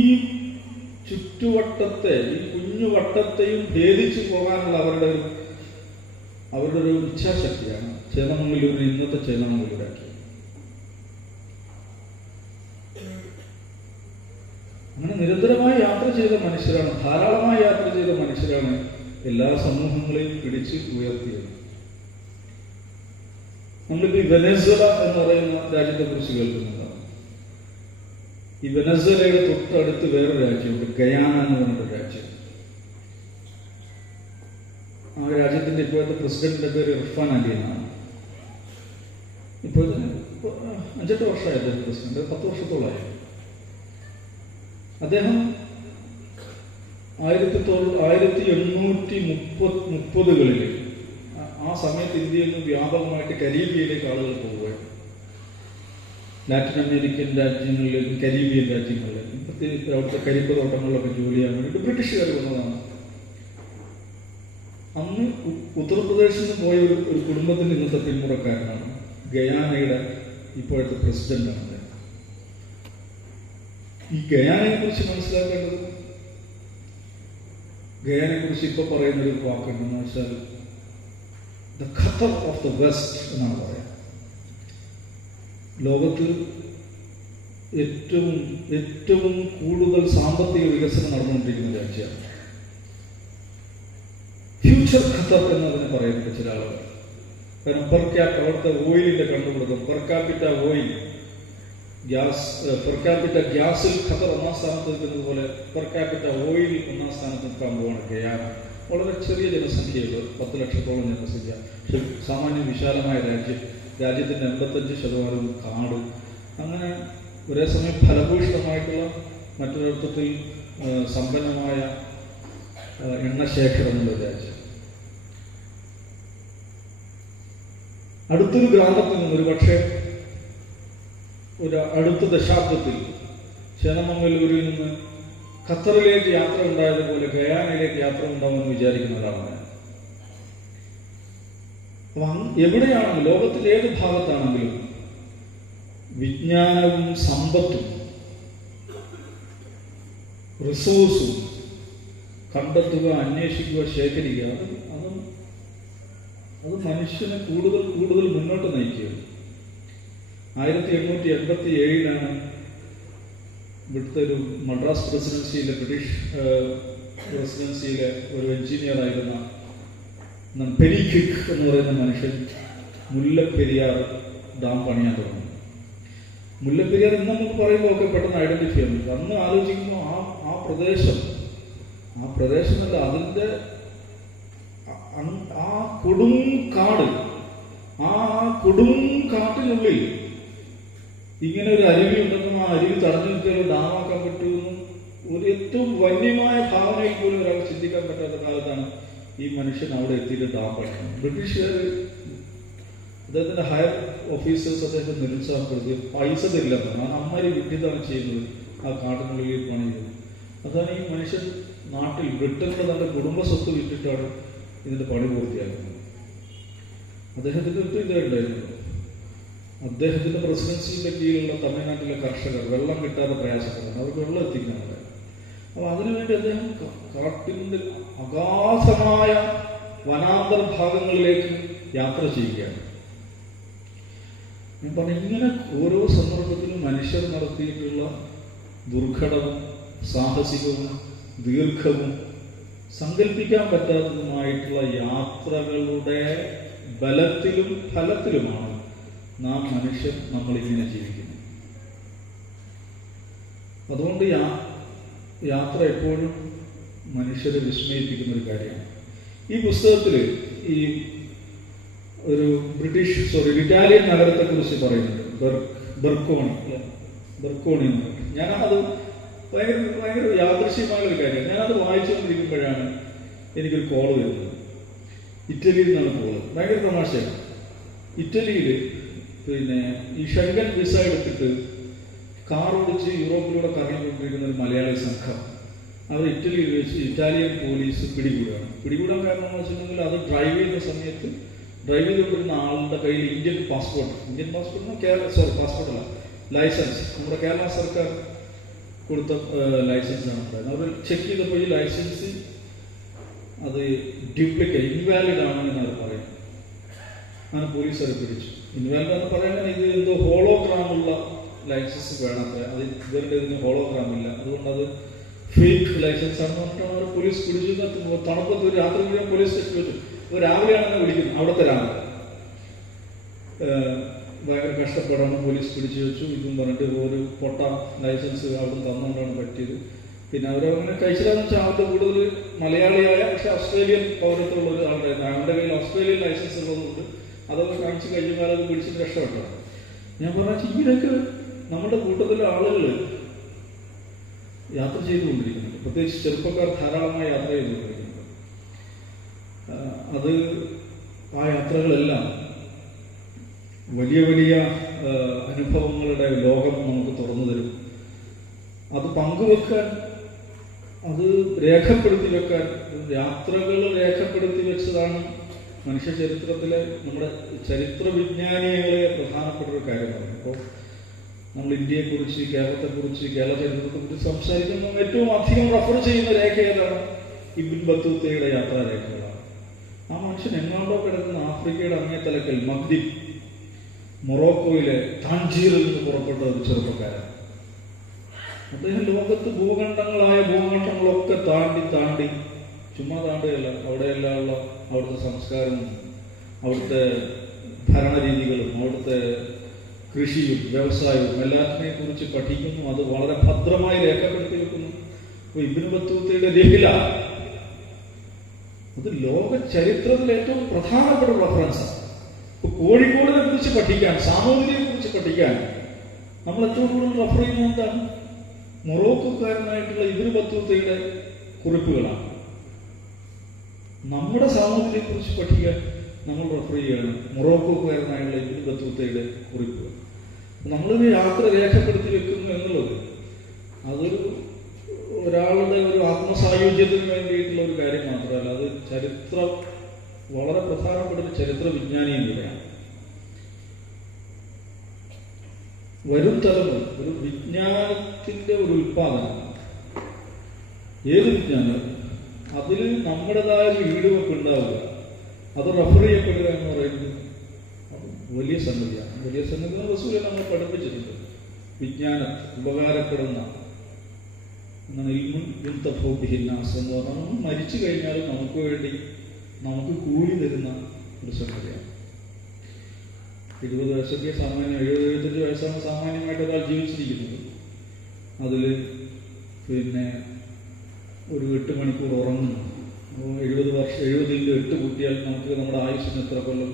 ചുറ്റുവട്ടത്തെ, ഈ കുഞ്ഞുവട്ടത്തെയും ഭേദിച്ചു പോകാനുള്ള അവരുടെ ഒരു ഇച്ഛാശക്തിയാണ് ചേന്നമംഗലൂരിനെ ഇന്നത്തെ ചേന്നമംഗലൂരാക്കി. അങ്ങനെ നിരന്തരമായി യാത്ര ചെയ്ത മനുഷ്യരാണ്, ധാരാളമായി യാത്ര ചെയ്ത മനുഷ്യരാണ് എല്ലാ സമൂഹങ്ങളെയും പിടിച്ച് ഉയർത്തിയത്. നമ്മളിപ്പോ വെനസ്വേല എന്ന് പറയുന്ന രാജ്യത്തെ കുറിച്ച് കേൾക്കുന്നുണ്ടാവും. ഈ വെനസ്വേലയുടെ തൊട്ടടുത്ത് വേറൊരു രാജ്യമുണ്ട്, ഗയാന എന്ന് പറഞ്ഞൊരു രാജ്യം. ആ രാജ്യത്തിന്റെ ഇപ്പോഴത്തെ പ്രസിഡന്റിന്റെ പേര് ഇർഫാൻ അലി എന്നാണ്. ഇപ്പോൾ 5-8 വർഷമായി അദ്ദേഹം പ്രസിഡന്റ്, 10 വർഷത്തോളമായി. അദ്ദേഹം 1830-കളിൽ ആ സമയത്ത് ഇന്ത്യയിൽ നിന്ന് വ്യാപകമായിട്ട് കരീബിയയിലേക്ക് ആളുകൾ പോവുകയാണ്. ലാറ്റിൻ അമേരിക്കൻ രാജ്യങ്ങളിലേക്കും കരീബിയൻ രാജ്യങ്ങളിലേക്കും, പ്രത്യേകിച്ച് അവിടുത്തെ കരിമ്പ് തോട്ടങ്ങളിലൊക്കെ ജോലി ചെയ്യാൻ വേണ്ടിയിട്ട് ബ്രിട്ടീഷുകാർ വന്നതാണ്. അന്ന് ഉത്തർപ്രദേശിൽ നിന്ന് പോയ ഒരു കുടുംബത്തിന്റെ ഇന്നത്തെ പിന്മുറക്കാരനാണ് ഗയാനയുടെ ഇപ്പോഴത്തെ പ്രസിഡന്റാണ്. ഈ ഗയാനയെ കുറിച്ച് മനസ്സിലാക്കേണ്ടത്, ഗയാനയെ കുറിച്ച് ഇപ്പൊ പറയുന്ന ഒരു വാക്കുണ്ടെന്ന് വെച്ചാൽ the Qatar of the west എന്നാണ് പറയാം. ലോകത്തിൽ ഏറ്റവും കൂടുതൽ സാമ്പത്തിക വികസനം നടന്നുകൊണ്ടിരിക്കുന്ന രാജ്യമാണ്. ഫ്യൂച്ചർ ഖത്തർ എന്നതിന് പറയുന്നത് ചില ആളുകൾ. കാരണം അവിടുത്തെ ഓയിലിന്റെ കണ്ടുപിടുത്തം, per capita oil gas, per capita ഗ്യാസിൽ ഖത്തർ ഒന്നാം സ്ഥാനത്ത് നിൽക്കുന്നത് പോലെ പെർ ക്യാപിറ്റ ഓയിൽ ഒന്നാം സ്ഥാനത്ത് നിൽക്കാൻ പോവാണ് ഗയാന. വളരെ ചെറിയ ജനസംഖ്യയുള്ളൂ, 10 ലക്ഷത്തോളം ജനസംഖ്യ, സാമാന്യം വിശാലമായ രാജ്യം. രാജ്യത്തിന്റെ 85% കാട്. അങ്ങനെ ഒരേ സമയം ഫലഭൂയിഷ്ടമായിട്ടുള്ള, മറ്റൊരർത്ഥത്തിൽ സമ്പന്നമായ എണ്ണശേഖരമുള്ള രാജ്യം. അടുത്തൊരു ഗ്രാമത്തിൽ നിന്ന് ഒരുപക്ഷെ അടുത്ത ദശാബ്ദത്തിൽ ചേന്നമംഗലൂരിൽ നിന്ന് ഖത്തറിലേക്ക് യാത്ര ഉണ്ടായതുപോലെ ഗയാനയിലേക്ക് യാത്ര ഉണ്ടാവുമെന്ന് വിചാരിക്കുന്ന ഒരാളാണ്. എവിടെയാണെങ്കിലും, ലോകത്തിലെ ഏത് ഭാഗത്താണെങ്കിലും വിജ്ഞാനവും സമ്പത്തും റിസോഴ്സും കണ്ടെത്തുക, അന്വേഷിക്കുക, ശേഖരിക്കുക, അത് മനുഷ്യനെ കൂടുതൽ മുന്നോട്ട് നയിക്കുക. 1887 ഇവിടുത്തെ ഒരു മദ്രാസ് പ്രസിഡൻസിയിലെ, ബ്രിട്ടീഷ് പ്രസിഡൻസിയിലെ ഒരു എഞ്ചിനീയർ ആയിരുന്ന പെരിക്വിക് എന്ന് പറയുന്ന മനുഷ്യൻ മുല്ലപ്പെരിയാർ ഡാം പണിയാൻ തുടങ്ങി. മുല്ലപ്പെരിയാർ ഇന്ന് നമുക്ക് പറയുമ്പോൾ ഒക്കെ പെട്ടെന്ന് ഐഡന്റിഫൈ ചെയ്യാൻ പറ്റും. അന്ന് ആലോചിക്കുമ്പോൾ ആ പ്രദേശമല്ല, അതിൻ്റെ ആ കൊടും കാട്ടിനുള്ളിൽ ഇങ്ങനെ ഒരു അരുവി ഉണ്ടെന്നും ആ അരുവി തടഞ്ഞു നിർത്തിയാൽ ഡാമാക്കാൻ പറ്റുമെന്നും ഒരു ഏറ്റവും വന്യമായ ഭാവനയിൽ പോലും ഒരാൾ ചിന്തിക്കാൻ പറ്റാത്ത കാലത്താണ് ഈ മനുഷ്യൻ അവിടെ എത്തിയിട്ട് ഡാം പണിയുന്നത്. ബ്രിട്ടീഷുകാർ അദ്ദേഹത്തിന്റെ ഹയർ ഓഫീസേഴ്സ് അദ്ദേഹത്തെ നിരുത്സാഹപ്പെടുത്തി, പൈസ തരില്ലെന്നാണ്. അമ്മാരി വിഡ്ഢിതാണ് ചെയ്യുന്നത്, ആ കാട്ടിനുള്ളിൽ പണിയുന്നത്. അതാണ് ഈ മനുഷ്യൻ നാട്ടിൽ ബ്രിട്ടനിലെ തന്റെ കുടുംബ സ്വത്ത് വിറ്റിട്ടാണ് ഇതിന്റെ പണി പൂർത്തിയാക്കുന്നത്. അദ്ദേഹത്തിന്റെ ഒട്ടും ഇതായിട്ടുണ്ടായിരുന്നു. അദ്ദേഹത്തിന്റെ പ്രസിഡൻസിയുടെ കീഴിലുള്ള തമിഴ്നാട്ടിലെ കർഷകർ വെള്ളം കിട്ടാതെ പ്രയാസപ്പെടുന്നു, അവർക്ക് വെള്ളം എത്തിക്കാനുണ്ട്. അപ്പൊ അതിനുവേണ്ടി അദ്ദേഹം കാട്ടിന്റെ അഗാധമായ വനാന്തർ ഭാഗങ്ങളിലേക്ക് യാത്ര ചെയ്യുകയാണ്. ഞാൻ പറഞ്ഞു, ഇങ്ങനെ ഓരോ സന്ദർഭത്തിലും മനുഷ്യർ നടത്തിയിട്ടുള്ള ദുർഘടവും സാഹസികവും ദീർഘവും സങ്കല്പിക്കാൻ പറ്റാത്തതുമായിട്ടുള്ള യാത്രകളുടെ ബലത്തിലും ഫലത്തിലുമാണ് നാം മനുഷ്യർ നമ്മളിങ്ങനെ ജീവിക്കുന്നത്. അതുകൊണ്ട് യാത്ര എപ്പോഴും മനുഷ്യരെ വിസ്മയിപ്പിക്കുന്ന ഒരു കാര്യമാണ്. ഈ പുസ്തകത്തിൽ ഈ ഒരു ഇറ്റാലിയൻ നഗരത്തെ കുറിച്ച് പറയുന്നുണ്ട്, ബെർക്കോണി എന്ന്. ഞാനത് ഭയങ്കര യാദൃശ്യമായ ഒരു കാര്യം. ഞാനത് വായിച്ചുകൊണ്ടിരിക്കുമ്പോഴാണ് എനിക്കൊരു കോള് വരുന്നത്. ഇറ്റലിയിൽ നിന്നാണ് കോള്. ഭയങ്കര തമാശയാണ്. ഇറ്റലിയിൽ ഈ ഷെങ്കൻ വിസ എടുത്തിട്ട് കാർ ഓടിച്ച് യൂറോപ്പിലൂടെ കറങ്ങിക്കൊണ്ടിരിക്കുന്ന ഒരു മലയാളി സംഘം അവർ ഇറ്റലിയിൽ വെച്ച് ഇറ്റാലിയൻ പോലീസ് പിടികൂടാൻ കാരണം എന്ന് വെച്ചിട്ടുണ്ടെങ്കിൽ, അത് ഡ്രൈവ് ചെയ്തുകൊണ്ടിരുന്ന ആളുടെ കയ്യിൽ ഇന്ത്യൻ പാസ്പോർട്ടല്ല, ലൈസൻസ്, നമ്മുടെ കേരള സർക്കാർ കൊടുത്ത ലൈസൻസാണ് ഉണ്ടായിരുന്നത്. അവർ ചെക്ക് ചെയ്തപ്പോൾ ഈ ലൈസൻസ് അത് ഡ്യൂപ്ലിക്കേറ്റ്, ഇൻവാലിഡ് ആണെന്ന് അവർ പറയുന്നത്. അങ്ങനെ പോലീസ് അത് പിടിച്ചു. ഇൻവാലിഡ് എന്ന് പറയുന്നത് ഇത് എന്തോ ഹോളോഗ്രാമുള്ള ലൈസൻസ് വേണമത്ര, അത് ഇവരുടെ ഇതിന് ഹോളോഗ്രാം ഇല്ല, അതുകൊണ്ട് അത് ഫേക്ക് ലൈസൻസ് ആണെന്ന് പറഞ്ഞിട്ടാണ് അവർ പോലീസ് പിടിച്ചു. തണുപ്പത്ത് ഒരു രാത്രി മുഴുവൻ പോലീസ് സ്റ്റേഷൻ വെച്ചു. അപ്പോൾ രാവിലെയാണെന്ന് വിളിക്കുന്നത്, അവിടുത്തെ രാവിലെ ഭയങ്കര കഷ്ടപ്പെടാണ്. പോലീസ് പിടിച്ചു വെച്ചു. ഇതും പറഞ്ഞിട്ട് ഒരു പൊട്ട ലൈസൻസ് അവിടെ തന്നുകൊണ്ടാണ് പറ്റിയത്. പിന്നെ അവരങ്ങനെ കഴിച്ചില്ലാന്ന് വെച്ചാൽ അവരുടെ കൂടുതൽ മലയാളിയായ പക്ഷെ ഓസ്ട്രേലിയൻ പൗരത്വമുള്ള ഒരു ആളുണ്ടായിരുന്നു. അവരുടെ കയ്യിൽ ഓസ്ട്രേലിയൻ ലൈസൻസ് ഉള്ളതുകൊണ്ട് അതൊക്കെ കാണിച്ച് കഴിഞ്ഞാൽ അത് പിടിച്ചിട്ട് രക്ഷപ്പെട്ടതാണ്. ഞാൻ പറഞ്ഞാൽ ഇങ്ങനെയൊക്കെ നമ്മുടെ കൂട്ടത്തിലെ ആളുകൾ യാത്ര ചെയ്തുകൊണ്ടിരിക്കുന്നത്. പ്രത്യേകിച്ച് ചെറുപ്പക്കാർ ധാരാളമായി യാത്ര ചെയ്തുകൊണ്ടിരിക്കുന്നത്. അത് ആ യാത്രകളെല്ലാം വലിയ വലിയ അനുഭവങ്ങളുടെ ലോകം നമുക്ക് തുറന്നു തരും. അത് പങ്കുവെക്കാൻ, അത് രേഖപ്പെടുത്തി വെക്കാൻ, യാത്രകൾ രേഖപ്പെടുത്തി വെച്ചതാണ് മനുഷ്യ ചരിത്രത്തിലെ നമ്മുടെ ചരിത്ര വിജ്ഞാനികളെ പ്രധാനപ്പെട്ട ഒരു കാര്യമാണ്. അപ്പോൾ നമ്മൾ ഇന്ത്യയെക്കുറിച്ച്, കേരളത്തെക്കുറിച്ച്, കേരള ചരിത്രത്തെക്കുറിച്ച് സംസാരിക്കുമ്പോൾ ഏറ്റവും അധികം റെഫർ ചെയ്യുന്ന രേഖ ഏതാണ്? ഇബ്ൻ ബത്തൂത്തയുടെ യാത്രാരേഖകളാണ്. ആ മനുഷ്യൻ എങ്ങാണ്ടോ കിടക്കുന്ന ആഫ്രിക്കയുടെ അങ്ങേത്തലക്കൽ മഗ്രിബ്, മൊറോക്കോയിലെ താഞ്ചീറിൽ നിന്ന് പുറപ്പെട്ട ഒരു ചെറുപ്പക്കാരൻ. അദ്ദേഹം ലോകത്ത് ഭൂഖണ്ഡങ്ങളൊക്കെ താണ്ടി ചുമ്മാ താണ്ടുകയല്ല, അവിടെയെല്ലാം ഉള്ള അവിടുത്തെ സംസ്കാരവും അവിടുത്തെ ഭരണരീതികളും അവിടുത്തെ കൃഷിയും വ്യവസായവും എല്ലാത്തിനെ കുറിച്ച് പഠിക്കുന്നു. അത് വളരെ ഭദ്രമായി രേഖപ്പെടുത്തി വെക്കുന്നു. അപ്പൊ ഇബ്നു ബത്തൂത്തയുടെ രഹില അത് ലോക ചരിത്രത്തിൽ ഏറ്റവും പ്രധാനപ്പെട്ട റെഫറൻസാണ്. ഇപ്പൊ കോഴിക്കോടിനെ കുറിച്ച് പഠിക്കാൻ, സാമൂതിരിയെ കുറിച്ച് പഠിക്കാൻ നമ്മൾ ഏറ്റവും കൂടുതൽ റെഫർ ചെയ്യുന്നത് എന്താണ്? മൊറോക്കോക്കാരനായിട്ടുള്ള ഇബ്നു ബത്തൂത്തയുടെ കുറിപ്പുകളാണ്. നമ്മുടെ സാമൂതിരിയെ കുറിച്ച് പഠിക്കാൻ നമ്മൾ റെഫർ ചെയ്യുകയാണ് മൊറോക്കോക്കാരനായുള്ള ഇബ്നു ബത്തൂത്തയുടെ കുറിപ്പുകൾ. നമ്മളൊരു യാത്ര രേഖപ്പെടുത്തി വെക്കുന്നു എന്നുള്ളത് അതൊരു ഒരാളുടെ ഒരു ആത്മസായുജ്യത്തിന് വേണ്ടിയിട്ടുള്ള ഒരു കാര്യം മാത്രമല്ല, അത് ചരിത്രം വളരെ പ്രധാനപ്പെട്ട ഒരു ചരിത്ര വിജ്ഞാനിയും കൂടെയാണ്. വരും തലമുറ ഒരു വിജ്ഞാനത്തിന്റെ ഒരു ഉൽപാദനം. ഏത് വിജ്ഞാനം? അതിൽ നമ്മുടേതായ ഒരു ഈടുവെപ്പ് ഉണ്ടാവുക, അത് റെഫർ ചെയ്യപ്പെടുക എന്ന് പറയുന്നത് വലിയ സംഗതിയാണ്. വലിയ സംഗതി റസൂൽ നമ്മൾ പഠിപ്പിച്ചിട്ടുണ്ട്. വിജ്ഞാനം ഉപകാരപ്പെടുന്ന എന്ന് പറഞ്ഞാൽ മരിച്ചു കഴിഞ്ഞാലും നമുക്ക് വേണ്ടി നമുക്ക് കൂലി തരുന്ന ഒരു സംഗതിയാണ്. 20 വയസ്സൊക്കെ സാമാന്യം, 70-75 വയസ്സാണ് സാമാന്യമായിട്ട് ഒരാൾ ജീവിച്ചിരിക്കുന്നത്. അതിൽ പിന്നെ ഒരു 8 മണിക്കൂർ ഉറങ്ങുന്നു. അപ്പോൾ 70 × 8 കൂട്ടിയാൽ നമുക്ക് നമ്മുടെ ആയുസ്സിന് എത്ര കൊല്ലം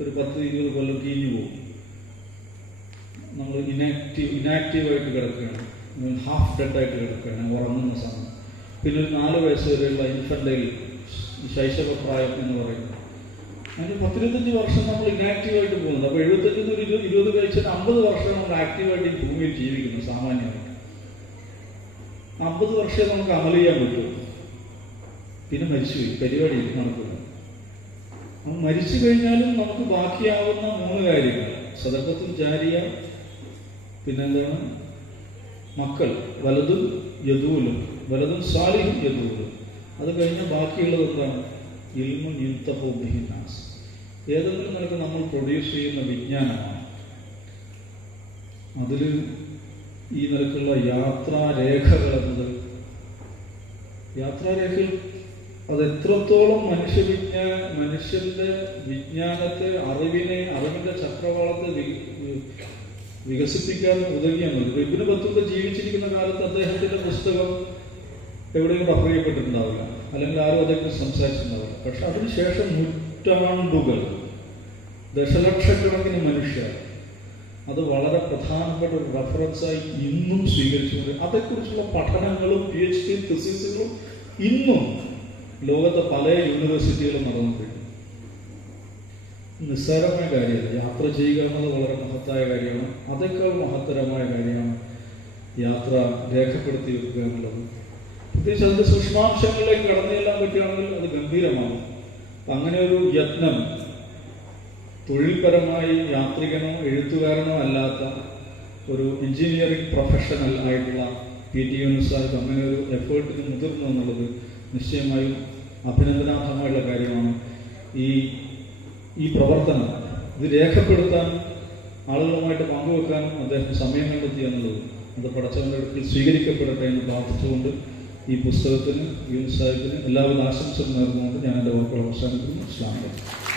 ഒരു 10-20 കൊല്ലം കീഞ്ഞു പോകും. നമ്മൾ ഇനാക്റ്റീവായിട്ട് കിടക്കുകയാണ്, ഹാഫ് ഡെഡായിട്ട് കിടക്കുകയാണ് ഉറങ്ങുന്ന സമയം. പിന്നെ ഒരു 4 വയസ്സ് വരെയുള്ള ഇൻഫന്റൈൽ ശൈശവപ്രായം എന്ന് പറയുന്നത്, അതിന് 10-25 വർഷം നമ്മൾ ഇനാക്റ്റീവായിട്ട് പോകുന്നത്. അപ്പോൾ 75 20 കഴിച്ചാൽ 50 വർഷം നമ്മൾ ആക്റ്റീവായിട്ട് ഈ ഭൂമിയിൽ ജീവിക്കുന്നു. സാമാന്യമായിട്ട് 50 വർഷം നമുക്ക് അമൽ ചെയ്യാൻ പറ്റുമോ? പിന്നെ മരിച്ചുപോയി, പരിപാടി നടക്കില്ല. അപ്പം മരിച്ചു കഴിഞ്ഞാലും നമുക്ക് ബാക്കിയാവുന്ന 3 കാര്യങ്ങൾ: സദഖത്തുൽ ജാരിയ, പിന്നെന്താണ്, മക്കൾ, വലതും യദൂലും, വലതും സാലിഹും യദൂലും. അത് കഴിഞ്ഞാൽ ബാക്കിയുള്ളത് എന്താണ്? ഇൽമുൻ യുൻതഫഉ ബിഹി നാസ്. ഏതെങ്കിലും നിലക്ക് നമ്മൾ പ്രൊഡ്യൂസ് ചെയ്യുന്ന വിജ്ഞാനമാണ്. അതിൽ ഈ നിലക്കുള്ള യാത്രാരേഖകൾ എന്നത്, യാത്രാരേഖകൾ അത് എത്രത്തോളം മനുഷ്യന്റെ വിജ്ഞാനത്തെ, അറിവിന്റെ ചക്രവാളത്തെ വികസിപ്പിക്കാൻ ഉതകിയെന്നത്. ഇബ്നു ബത്തൂത്ത ജീവിച്ചിരിക്കുന്ന കാലത്ത് അദ്ദേഹത്തിന്റെ പുസ്തകം എവിടെയും റെഫർ ചെയ്യപ്പെട്ടിട്ടുണ്ടാവില്ല, അല്ലെങ്കിൽ ആരും അതേക്കുറിച്ച് സംസാരിച്ചിട്ടുണ്ടാവില്ല. പക്ഷെ അതിനുശേഷം നൂറ്റാണ്ടുകൾ, ദശലക്ഷക്കണക്കിന് മനുഷ്യർ അത് വളരെ പ്രധാനപ്പെട്ട ഒരു റെഫറൻസായി ഇന്നും സ്വീകരിച്ചുകൊണ്ട് അതേക്കുറിച്ചുള്ള പഠനങ്ങളും PhD തിസീസുകളും ഇന്നും ലോകത്തെ പല യൂണിവേഴ്സിറ്റികളും നടന്നുകൊണ്ടിരിക്കുന്നു. നിസ്സാരമായ കാര്യമല്ല. യാത്ര ചെയ്യുക എന്നത് വളരെ മഹത്തായ കാര്യമാണ്. അതേക്കാൾ മഹത്തരമായ കാര്യമാണ് യാത്ര രേഖപ്പെടുത്തി വെക്കുക എന്നുള്ളത്. പ്രത്യേകിച്ച് അതിന്റെ സൂക്ഷ്മാംശങ്ങളിലേക്ക് കടന്നു ചെല്ലാൻ പറ്റുകയാണെങ്കിൽ അത് ഗംഭീരമാകും. അങ്ങനെ ഒരു യത്നം തൊഴിൽപരമായി യാത്രികനോ എഴുത്തുകാരനോ അല്ലാത്ത ഒരു എഞ്ചിനീയറിംഗ് പ്രൊഫഷണൽ ആയിട്ടുള്ള PT യൂനുസ് അങ്ങനെ ഒരു എഫേർട്ടിന് മുതിർന്നു എന്നുള്ളത് നിശ്ചയമായും അഭിനന്ദനാർഹമായുള്ള കാര്യമാണ്. ഈ പ്രവർത്തനം ഇത് രേഖപ്പെടുത്താൻ, ആളുകളുമായിട്ട് പങ്കുവെക്കാനും അദ്ദേഹം സമയം കണ്ടെത്തി എന്നുള്ളത് അത് പടച്ചവന്റെ അടുക്കൽ സ്വീകരിക്കപ്പെടട്ടെ എന്ന് പ്രാർത്ഥിച്ചുകൊണ്ട് ഈ പുസ്തകത്തിന്, യൂനുസ് സാഹിബിന് എല്ലാവിധ ആശംസകൾ നേർന്നുകൊണ്ട് ഞാൻ എൻ്റെ വാക്കുകൾ അവസാനിപ്പിക്കുന്നു. അസ്സലാമു അലൈക്കും.